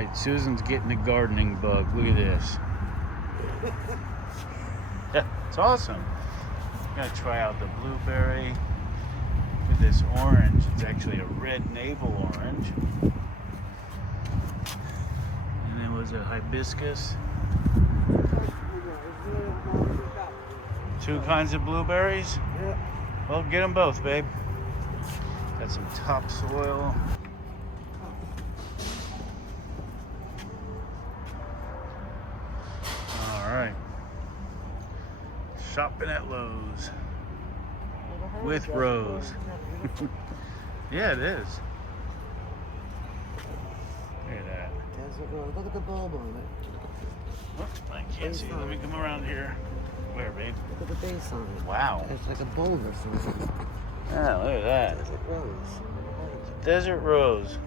Alright, Susan's getting the gardening bug. Look at this. Yeah, it's awesome. I'm gonna try out the blueberry with this orange. It's actually a red navel orange. And there was a hibiscus. 2 kinds of blueberries? Yeah. Well, get them both, babe. Got some topsoil. Alright. Shopping at Lowe's. With Rose. Yeah, it is. Look at that. Look at the bulb on it. Oh, I can't see. Let me come around here. Where, babe? Look at the base on it. Wow. It's like a bulb or something. Yeah, look at that. Desert rose. Desert rose.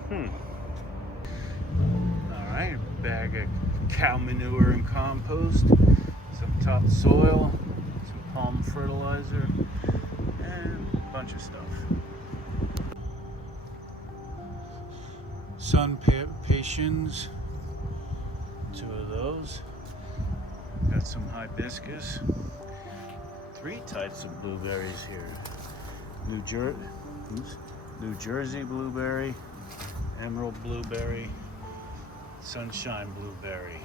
Alright, bag of cow manure and compost, some topsoil, some palm fertilizer, and a bunch of stuff. Sun patiens, 2 of those. Got some hibiscus. 3 types of blueberries here. New Jersey blueberry, emerald blueberry, sunshine blueberry,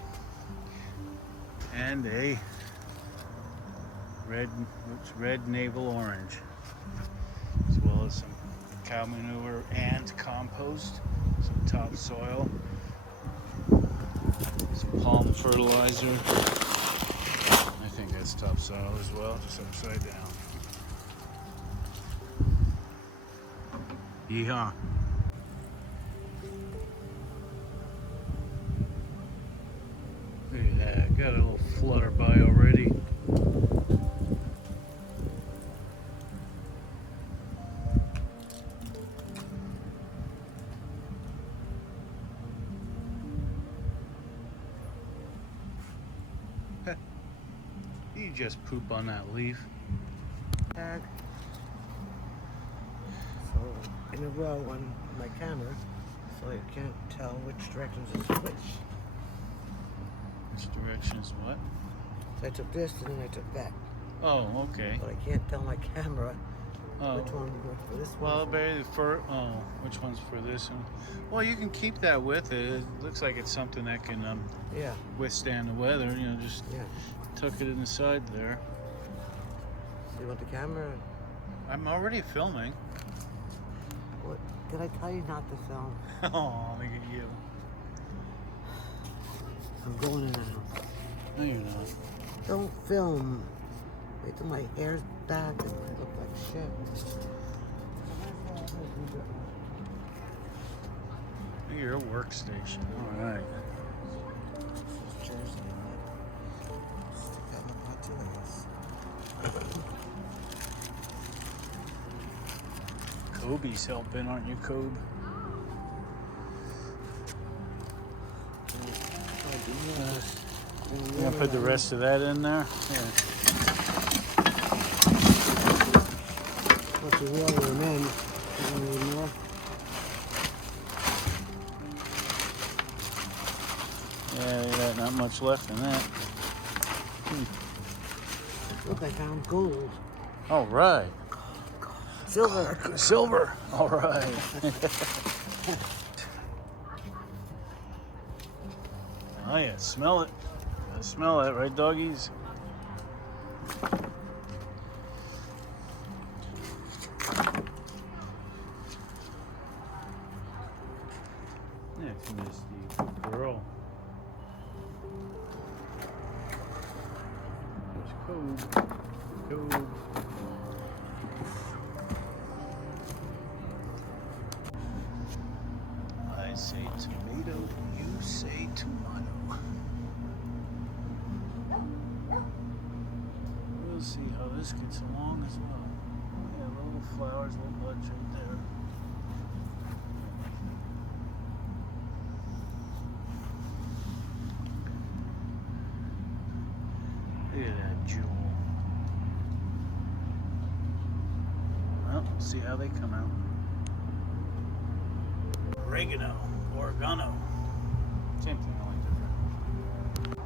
and a red navel orange, as well as some cow manure and compost, some topsoil, some palm fertilizer. I think that's topsoil as well, just upside down. Yeehaw. Look at that, got a little flutter by already. You just poop on that leaf. Tag. So in a row on my camera, so you can't tell which directions is which. Which direction is what? So I took this and then I took that. Oh, okay. But I can't tell my camera which one goes for this Well, one. Barry, which one's for this one? Well, you can keep that with it. It looks like it's something that can Yeah. withstand the weather. You know, just Yeah. tuck it in the side there. So you want the camera? I'm already filming. What? Did I tell you not to film? Oh, look at you. I'm going in now. No, you're not. Don't film. Wait till my hair's back and I look like shit. Look at your workstation. All right. This is Jersey. Stick that in the pot too, I guess. Kobe's helping, aren't you, Kobe? You gonna put the rest of that in there? Yeah. Put the water in. Any more? Yeah, you got not much left in that. Look, I found gold. All right. Silver. Silver. All right. Oh yeah, smell it. I smell it, right, doggies? Next, Misty, good girl. There's Code. Code. I say tomato, you say tomato. We'll see how this gets along as well. Yeah, little flowers, little buds right there. Look at that jewel. Well, we'll see how they come out. Oregano. Same thing, only different.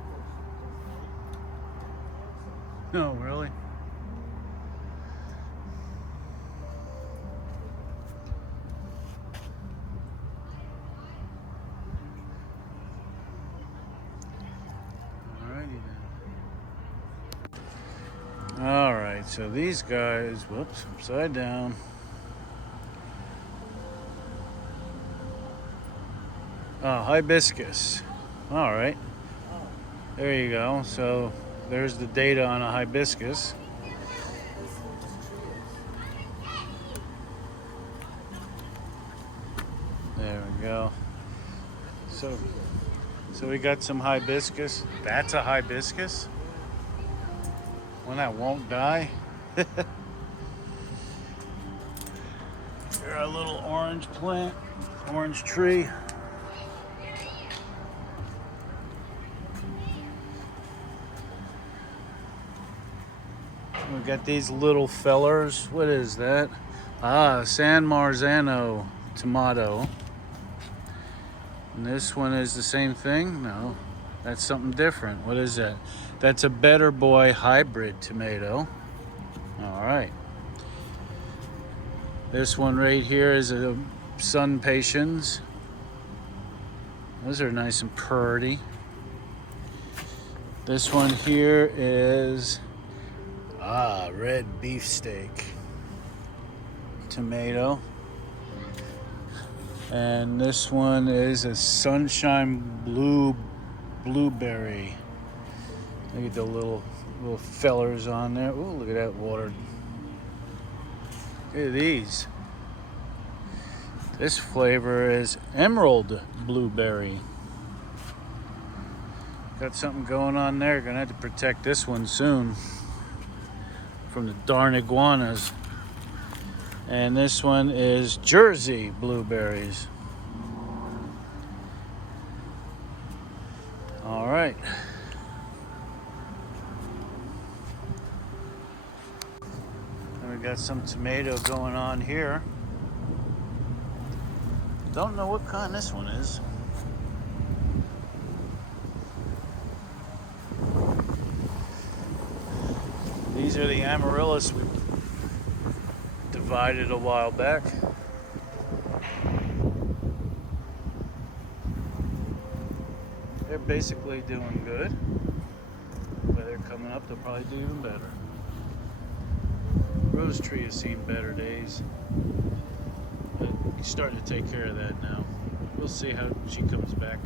No, really? Alrighty then. Alright, so these guys, whoops, upside down. Oh, hibiscus. Alright. There you go. So there's the data on a hibiscus. There we go. So we got some hibiscus. That's a hibiscus? One that won't die? Here's our little orange plant, orange tree. We got these little fellers. What is that? Ah, San Marzano tomato. And this one is the same thing? No, that's something different. What is that? That's a Better Boy hybrid tomato. All right. This one right here is a Sun Patience. Those are nice and pretty. This one here is red beefsteak tomato. And this one is a Sunshine blueberry. Look at the little fellers on there. Ooh, look at that water. Look at these. This flavor is emerald blueberry. Got something going on there. Gonna have to protect this one soon from the darn iguanas. And this one is Jersey blueberries. All right. And we got some tomato going on here. Don't know what kind this one is. These are the amaryllis we divided a while back. They're basically doing good. Weather coming up, they'll probably do even better. Rose tree has seen better days, but he's starting to take care of that now. We'll see how she comes back.